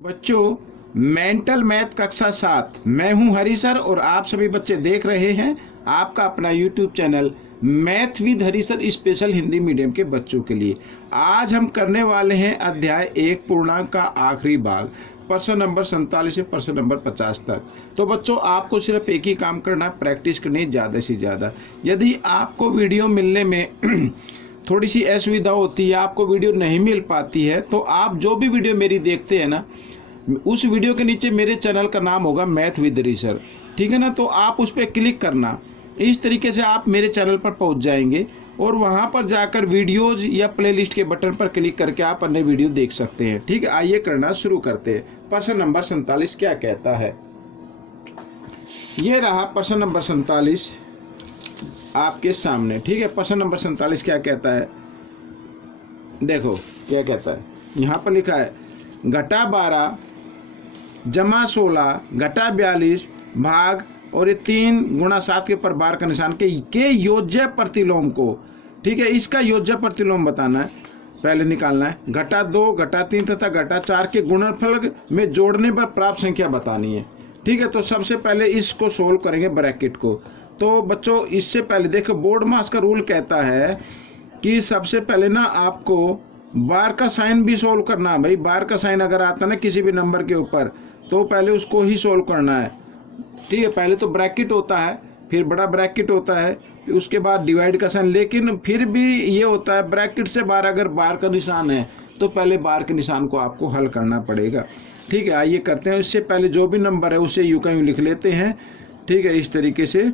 बच्चों, mental math कक्षा 7 मैं हूं हरी सर और आप सभी बच्चे देख रहे हैं आपका अपना YouTube channel math with Hari sir special Hindi medium के बच्चों के लिए। आज हम करने वाले हैं अध्याय 1 पूर्णांक का आखिरी भाग, प्रश्न नंबर 47 से प्रश्न नंबर 50 तक। तो बच्चों, आपको सिर्फ एक ही काम करना, प्रैक्टिस करनी ज़्यादा से ज़्यादा। यदि आपको वीडियो मिलने में थोड़ी सी असुविधा होती है, आपको वीडियो नहीं मिल पाती है, तो आप जो भी वीडियो मेरी देखते हैं ना, उस वीडियो के नीचे मेरे चैनल का नाम होगा मैथ विद हरी सर, ठीक है ना। तो आप उस पर क्लिक करना, इस तरीके से आप मेरे चैनल पर पहुंच जाएंगे और वहां पर जाकर वीडियोज या प्लेलिस्ट के बटन पर क्लिक करके आप अन्य वीडियो देख सकते हैं, ठीक है। आइए करना शुरू करते हैं। प्रश्न नंबर 47 क्या कहता है, ये रहा प्रश्न नंबर 47 आपके सामने, ठीक है। प्रश्न नंबर 47 क्या कहता है, देखो क्या कहता है। यहाँ पर लिखा है घटा 12 जमा 16 घटा 42 भाग और ये 3 गुणा 7 के ऊपर बार का निशान के योज्य प्रतिलोम को, ठीक है, इसका योज्य प्रतिलोम बताना है, पहले निकालना है। घटा 2 घटा 3 तथा घटा 4 के गुणनफल में जोड़ने पर प्राप्त संख्या बतानी है, ठीक है। तो सबसे पहले इसको सोल्व करेंगे, ब्रैकेट को। तो बच्चों, इससे पहले देखो, बोर्ड मास का रूल कहता है कि सबसे पहले ना आपको बार का साइन भी सोल्व करना है। भाई, बार का साइन अगर आता है ना किसी भी नंबर के ऊपर, तो पहले उसको ही सोल्व करना है, ठीक है। पहले तो ब्रैकेट होता है, फिर बड़ा ब्रैकेट होता है, उसके बाद डिवाइड का साइन। लेकिन फिर भी ये होता है, ब्रैकेट से बार अगर बार का निशान है तो पहले बार के निशान को आपको हल करना पड़ेगा, ठीक है। आइए करते हैं। इससे पहले जो भी नंबर है उसे यूं का यूं लिख लेते हैं, ठीक है, इस तरीके से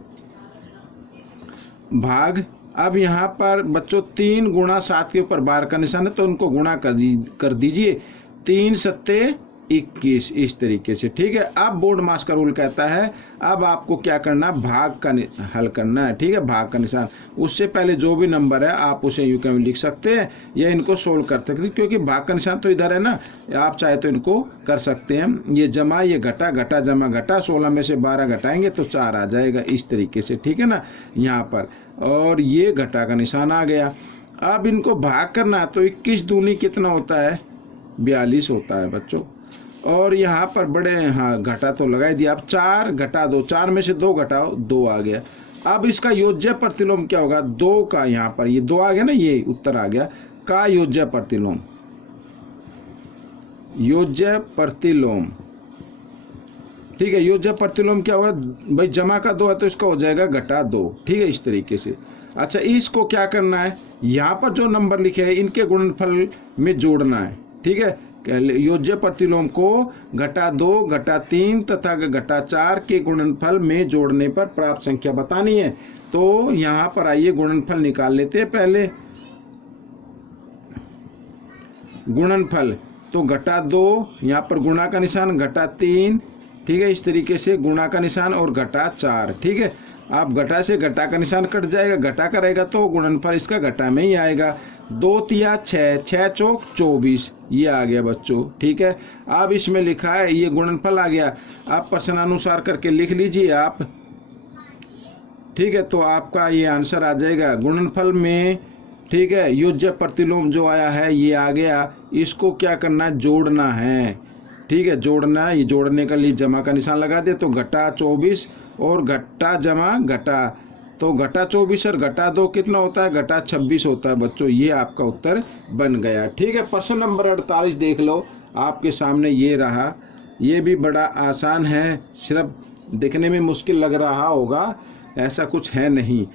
भाग। अब यहाँ पर बच्चों 3 गुणा 7 के ऊपर बार का निशान है, तो उनको गुणा कर दीजिए। 3 सत्ते 21, इस तरीके से, ठीक है। अब बोर्ड मास का रूल कहता है, अब आपको क्या करना, भाग का हल करना है, ठीक है, भाग का निशान। उससे पहले जो भी नंबर है आप उसे यूं कहीं लिख सकते हैं या इनको सोल्व कर सकते हैं, क्योंकि भाग का निशान तो इधर है ना, आप चाहे तो इनको कर सकते हैं। ये जमा, ये घटा, घटा जमा घटा, 16 में से 12 घटाएंगे तो 4 आ जाएगा, इस तरीके से, ठीक है ना, यहाँ पर। और ये घटा का निशान आ गया। अब इनको भाग करना है, तो 21 दूनी कितना होता है, 42 होता है बच्चों। और यहाँ पर बड़े, हाँ, घटा तो लगाई दिया। अब 4 घटा 2, 4 में से 2 घटाओ, 2 आ गया। अब इसका योज्य प्रतिलोम क्या होगा, 2 का, यहाँ पर ये 2 आ गया ना, ये उत्तर आ गया, का योज्य प्रतिलोम, योज्य प्रतिलोम, ठीक है। योज्य प्रतिलोम क्या होगा भाई, जमा का 2 है तो इसका हो जाएगा घटा 2, ठीक है, इस तरीके से। अच्छा, इसको क्या करना है, यहाँ पर जो नंबर लिखे हैं इनके गुणनफल में जोड़ना है, ठीक है। योज्य प्रतिलोम को घटा 2 घटा 3 तथा घटा 4 के गुणनफल में जोड़ने पर प्राप्त संख्या बतानी है। तो यहाँ पर आइए गुणनफल निकाल लेते हैं पहले। गुणनफल तो घटा 2, यहाँ पर गुणा का निशान, घटा 3, ठीक है, इस तरीके से गुणा का निशान, और घटा 4, ठीक है। आप घटा से घटा का निशान कट जाएगा, घटा का रहेगा तो गुणनफल इसका घटा में ही आएगा। 2 तिया 6, 6 चौक 24, ये आ गया बच्चों, ठीक है। अब इसमें लिखा है, ये गुणनफल आ गया। आप प्रश्नानुसार करके लिख लीजिए आप, ठीक है, तो आपका ये आंसर आ जाएगा गुणनफल में, ठीक है। योज्य प्रतिलोम जो आया है ये आ गया, इसको क्या करना है, जोड़ना है, ठीक है, जोड़ना है। ये जोड़ने के लिए जमा का निशान लगा दे, तो घटा 24 और घटा जमा घटा, तो घटा 24 और घटा 2 कितना होता है, घटा 26 होता है बच्चों। ये आपका उत्तर बन गया, ठीक है। प्रश्न नंबर 48 देख लो, आपके सामने ये रहा। ये भी बड़ा आसान है, सिर्फ देखने में मुश्किल लग रहा होगा, ऐसा कुछ है नहीं।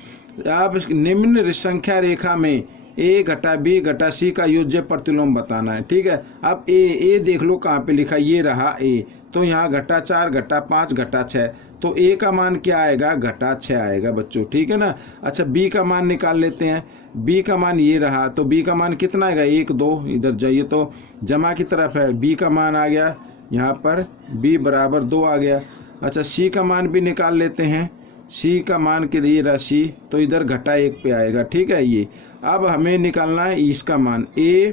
अब निम्न संख्या रेखा में a घटा b घटा c का योज्य प्रतिलोम बताना है, ठीक है। अब a देख लो कहाँ पे लिखा, ये रहा a, तो यहाँ घटा 4 घटा 5 घटा 6, तो a का मान क्या आएगा, घटा 6 आएगा बच्चों, ठीक है ना। अच्छा, b का मान निकाल लेते हैं। b का मान ये रहा, तो b का मान कितना आएगा, 1 2, इधर जाइए तो जमा की तरफ है, b का मान आ गया, यहाँ पर b बराबर 2 आ गया। अच्छा, c का मान भी निकाल लेते हैं। c का मान के लिए राशि, तो इधर घटा 1 पे आएगा, ठीक है। ये अब हमें निकालना है इसका मान, a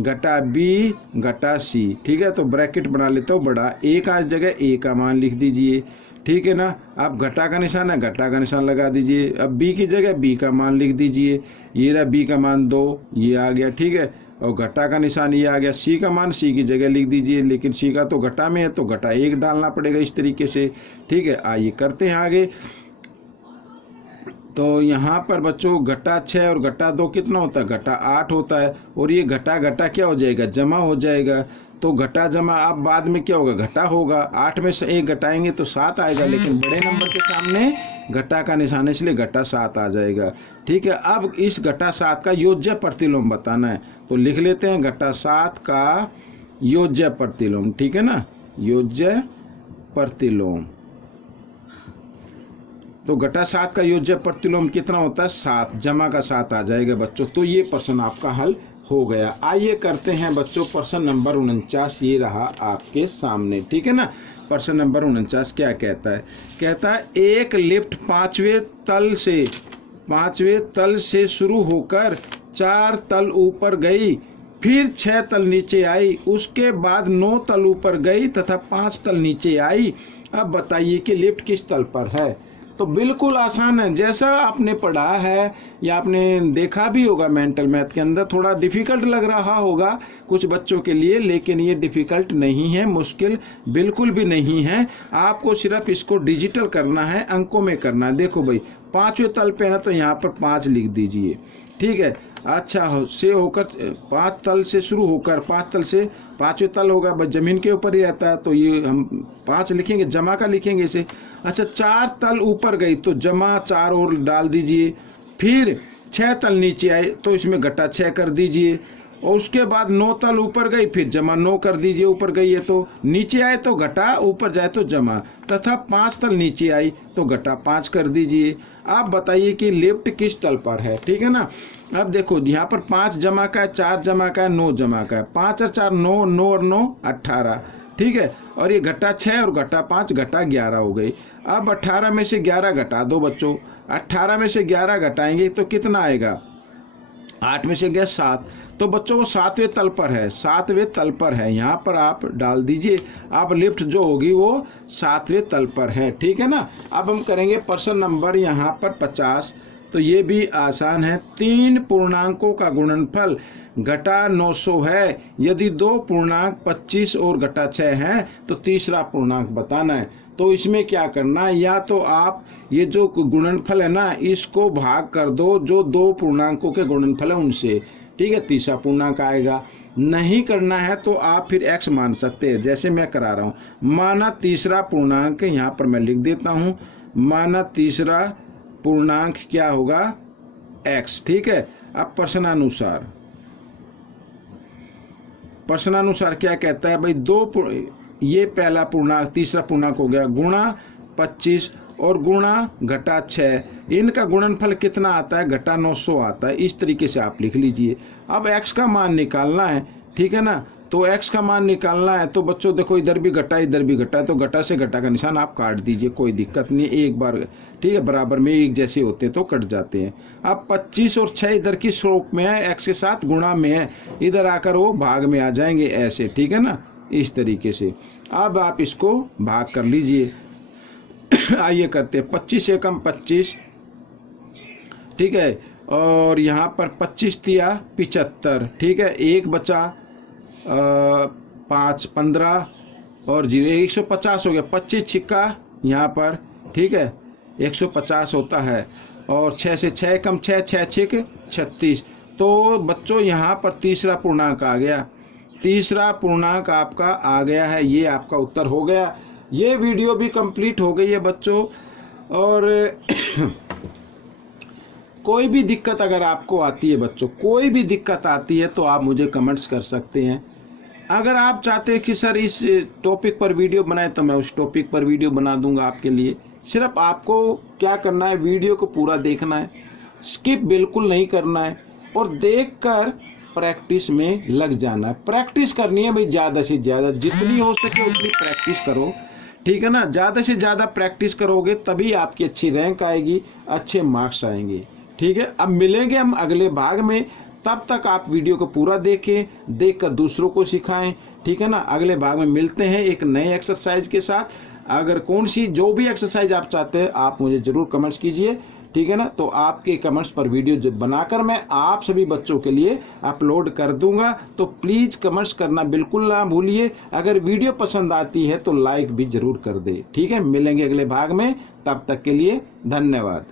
घटा b घटा c, ठीक है। तो ब्रैकेट बना लेता हूँ बड़ा, a का जगह a का मान लिख दीजिए, ठीक है ना। अब घटा का निशान है, घटा का निशान लगा दीजिए। अब b की जगह b का मान लिख दीजिए, ये रहा b का मान 2, ये आ गया, ठीक है। और घटा का निशान ये आ गया। सी का मान सी की जगह लिख दीजिए, लेकिन सी का तो घटा में है तो घटा 1 डालना पड़ेगा इस तरीके से। ठीक है, आइए करते हैं आगे। तो यहाँ पर बच्चों घटा 6 और घटा 2 कितना होता है, घटा 8 होता है। और ये घटा घटा क्या हो जाएगा, जमा हो जाएगा। तो घटा जमा अब बाद में क्या होगा, घटा होगा। 8 में से 1 घटाएंगे तो 7 आएगा, लेकिन बड़े नंबर के सामने घटा का निशान, इसलिए घटा 7 आ जाएगा। ठीक है, अब इस घटा 7 का योज्य प्रतिलोम बताना है, तो लिख लेते हैं घटा 7 का योज्य प्रतिलोम। ठीक है ना, योज्य प्रतिलोम। तो घटा 7 का योज्य प्रतिलोम कितना होता है, 7, जमा का 7 आ जाएगा बच्चों। तो ये प्रश्न आपका हल हो गया। आइए करते हैं बच्चों प्रश्न नंबर 49, ये रहा आपके सामने। ठीक है ना, प्रश्न नंबर 49 क्या कहता है, कहता है एक लिफ्ट 5वें तल से शुरू होकर 4 तल ऊपर गई, फिर 6 तल नीचे आई, उसके बाद 9 तल ऊपर गई तथा 5 तल नीचे आई। अब बताइए कि लिफ्ट किस तल पर है। तो बिल्कुल आसान है, जैसा आपने पढ़ा है या आपने देखा भी होगा मेंटल मैथ के अंदर। थोड़ा डिफिकल्ट लग रहा होगा कुछ बच्चों के लिए, लेकिन ये डिफिकल्ट नहीं है, मुश्किल बिल्कुल भी नहीं है। आपको सिर्फ इसको डिजिटल करना है, अंकों में करना है। देखो भाई 5वें तल पे है तो यहाँ पर 5 लिख दीजिए। ठीक है, अच्छा से होकर 5 तल से शुरू होकर 5 तल से 5वें तल होगा, बस जमीन के ऊपर ही रहता है, तो ये हम 5 लिखेंगे, जमा का लिखेंगे इसे। अच्छा 4 तल ऊपर गई तो जमा 4 और डाल दीजिए, फिर 6 तल नीचे आए तो इसमें घटा 6 कर दीजिए, और उसके बाद 9 तल ऊपर गई फिर जमा 9 कर दीजिए, ऊपर गई है तो नीचे आए तो घटा, ऊपर जाए तो जमा, तथा 5 तल नीचे आई तो घटा 5 कर दीजिए। आप बताइए कि लिफ्ट किस तल पर है। ठीक है ना, अब देखो यहाँ पर 5 जमा का है, 4 जमा का है, 9 जमा का है, 5 और 4 9, 9 और 9 18। ठीक है, और ये घटा 6 और घटा 5 घटा 11 हो गई। अब 18 में से 11 घटा दो बच्चों, 18 में से 11 घटाएंगे तो कितना आएगा, 8 में से गया 7। तो बच्चों वो 7वें तल पर है, 7वें तल पर है, यहाँ पर आप डाल दीजिए। अब लिफ्ट जो होगी वो 7वें तल पर है। ठीक है ना, अब हम करेंगे प्रश्न नंबर यहाँ पर 50। तो ये भी आसान है। 3 पूर्णांकों का गुणनफल घटा 900 है, यदि 2 पूर्णांक 25 और घटा 6 है तो तीसरा पूर्णांक बताना है। तो इसमें क्या करना है, या तो आप ये जो गुणनफल है ना इसको भाग कर दो जो 2 पूर्णांकों के गुणनफल है उनसे। ठीक है, तीसरा पूर्णांक आएगा। नहीं करना है तो आप फिर x मान सकते हैं, जैसे मैं करा रहा हूँ। माना तीसरा पूर्णांक यहाँ पर मैं लिख देता हूँ, माना तीसरा पूर्णांक क्या होगा, x। ठीक है, अब प्रश्नानुसार क्या कहता है भाई, ये पहला पूर्णांक तीसरा पूर्णांक हो गया, गुणा 25 और गुणा घटा 6, इनका गुणनफल कितना आता है, घटा 900 आता है। इस तरीके से आप लिख लीजिए। अब x का मान निकालना है। ठीक है ना, तो x का मान निकालना है तो बच्चों देखो इधर भी घटा इधर भी घटा है, तो घटा से घटा का निशान आप काट दीजिए, कोई दिक्कत नहीं, एक बार। ठीक है, बराबर में एक जैसे होते तो कट जाते हैं। अब 25 और 6 इधर की श्लोक में है, x के साथ गुणा में है, इधर आकर वो भाग में आ जाएंगे ऐसे। ठीक है ना, इस तरीके से अब आप इसको भाग कर लीजिए। आइए करते हैं, 25 एकम 25। ठीक है, और यहाँ पर 25 तिया 75। ठीक है, 1 बचा 5 15 और 0 150 हो गया। 25 छिक्का यहाँ पर, ठीक है 150 होता है, और 6 से 6 कम 6 6 छिक 36। तो बच्चों यहाँ पर तीसरा पूर्णांक आ गया, तीसरा पूर्णांक आपका आ गया है, ये आपका उत्तर हो गया। ये वीडियो भी कंप्लीट हो गई है बच्चों। और कोई भी दिक्कत अगर आपको आती है बच्चों, कोई भी दिक्कत आती है तो आप मुझे कमेंट्स कर सकते हैं। अगर आप चाहते हैं कि सर इस टॉपिक पर वीडियो बनाए तो मैं उस टॉपिक पर वीडियो बना दूंगा आपके लिए। सिर्फ आपको क्या करना है, वीडियो को पूरा देखना है, स्किप बिल्कुल नहीं करना है, और देखकर प्रैक्टिस में लग जाना है। प्रैक्टिस करनी है भाई, ज़्यादा से ज़्यादा, जितनी हो सके उतनी प्रैक्टिस करो। ठीक है ना, ज़्यादा से ज़्यादा प्रैक्टिस करोगे तभी आपकी अच्छी रैंक आएगी, अच्छे मार्क्स आएंगे। ठीक है, अब मिलेंगे हम अगले भाग में, तब तक आप वीडियो को पूरा देखें, देखकर दूसरों को सिखाएं। ठीक है ना, अगले भाग में मिलते हैं एक नए एक्सरसाइज के साथ। अगर कौन सी जो भी एक्सरसाइज आप चाहते हैं आप मुझे ज़रूर कमेंट्स कीजिए। ठीक है ना। तो आपके कमेंट्स पर वीडियो जो बनाकर मैं आप सभी बच्चों के लिए अपलोड कर दूंगा, तो प्लीज़ कमेंट्स करना बिल्कुल ना भूलिए। अगर वीडियो पसंद आती है तो लाइक भी जरूर कर दे। ठीक है, मिलेंगे अगले भाग में, तब तक के लिए धन्यवाद।